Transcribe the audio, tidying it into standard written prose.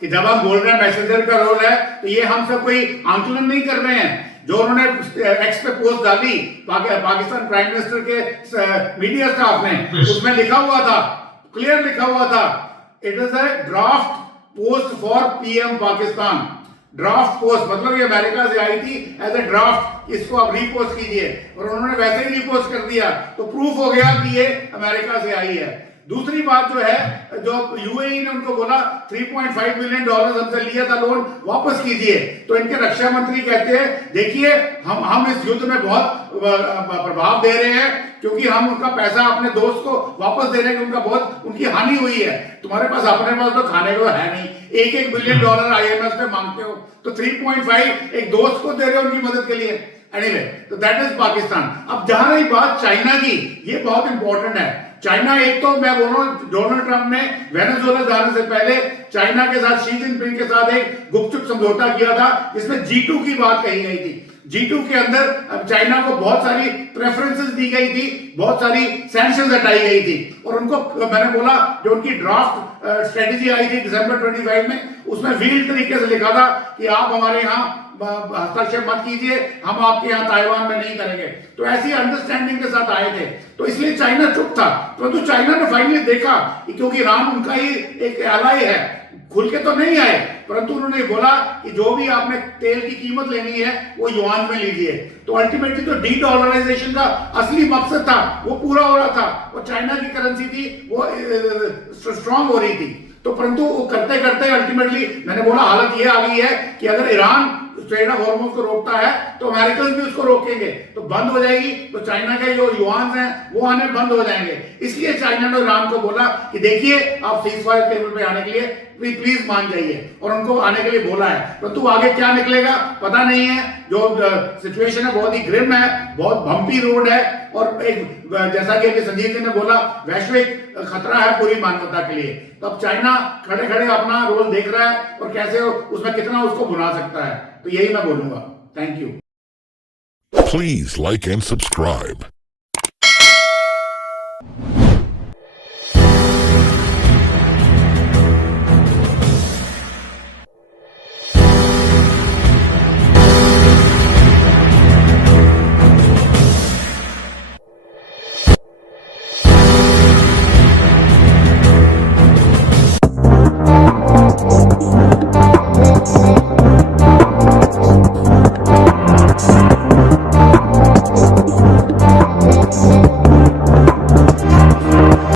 कि जब हम बोल रहे हैं मैसेंजर का रोल है, तो ये हम सब कोई आंकलन नहीं कर रहे हैं। जो उन्होंने एक्स पे पोस्ट डाली पाकिस्तान प्राइम मिनिस्टर के मीडिया स्टाफ ने, उसमें लिखा हुआ था, क्लियर लिखा हुआ था, it is a draft post for PM Pakistan. Draft post मतलब ये अमेरिका से आई थी एज ए ड्राफ्ट, इसको आप रीपोस्ट कीजिए, और उन्होंने वैसे ही रीपोस्ट कर दिया, तो प्रूफ हो गया कि ये अमेरिका से आई है। दूसरी बात जो है, जो यूएई ने उनको बोला 3.5 बिलियन डॉलर हमसे लिया था लोन, वापस कीजिए, तो इनके रक्षा मंत्री कहते हैं देखिए हम इस युद्ध में बहुत प्रभाव दे रहे हैं, क्योंकि हम उनका पैसा अपने दोस्त को वापस देने की उनका बहुत उनकी हानि हुई है। तुम्हारे पास अपने पास तो खाने को है नहीं, 1-1 बिलियन डॉलर आईएमएफ पे मांगते हो, तो 3.5 एक दोस्त को दे रहे हो उनकी मदद के लिए। एनीवे, तो दैट इज पाकिस्तान। अब जहां रही बात चाइना की, ये बहुत इंपॉर्टेंट है। चाइना, एक तो मैं बोल रहा हूं, डोनाल्ड ट्रंप ने वेनेजुएला जाने से पहले चाइना के साथ, शी जिनपिंग के साथ एक गुपचुप समझौता किया था, जिसमें G2 की बात कही गई थी। G2 के अंदर चाइना को बहुत सारी प्रेफरेंसेस दी गई थी, बहुत सारी सैंक्शंस हटाई गई थी, और उनको मैंने बोला जो उनकी ड्राफ्ट स्ट्रेटेजी आई थी दिसंबर 25 में, उसमें व्हील तरीके से लिखा था कि आप हमारे यहाँ हस्तक्षेप मत कीजिए, हम आपके यहाँ ताइवान में नहीं करेंगे। तो ऐसी अंडरस्टैंडिंग के साथ आए थे, तो इसलिए चाइना चुप था। परंतु चाइना ने फाइनली देखा, क्योंकि ईरान उनका ही एक एलाई है, खुल के तो नहीं आए, परंतु उन्होंने बोला कि जो भी आपने तेल की कीमत लेनी है वो युआन में लीजिए। तो अल्टीमेटली जो डी डॉलराइजेशन का असली मकसद था वो पूरा हो रहा था, और चाइना की करेंसी थी वो स्ट्रांग हो रही थी। तो परंतु वो करते करते अल्टीमेटली मैंने बोला हालत ये आ गई है कि अगर ईरान स्ट्रेट ऑफ हॉर्मुज को रोकता है तो अमेरिकन भी उसको रोकेंगे, तो बंद हो जाएगी, तो चाइना के जो युआन हैं वो आने बंद हो जाएंगे। इसलिए चाइना ने ईरान को बोला कि देखिए आप सीज फायर टेबल पे आने के लिए प्लीज मान जाइए, और उनको आने के लिए बोला है। परंतु आगे क्या निकलेगा पता नहीं है। जो सिचुएशन है बहुत ही ग्रिम है, बहुत बम्पी रोड है, और एक जैसा कि संजीव जी ने बोला वैश्विक खतरा है पूरी मानवता के लिए। तो अब चाइना खड़े खड़े अपना रोल देख रहा है और कैसे उसमें कितना उसको भुना सकता है, तो यही मैं बोलूंगा। Thank you. Please like and subscribe.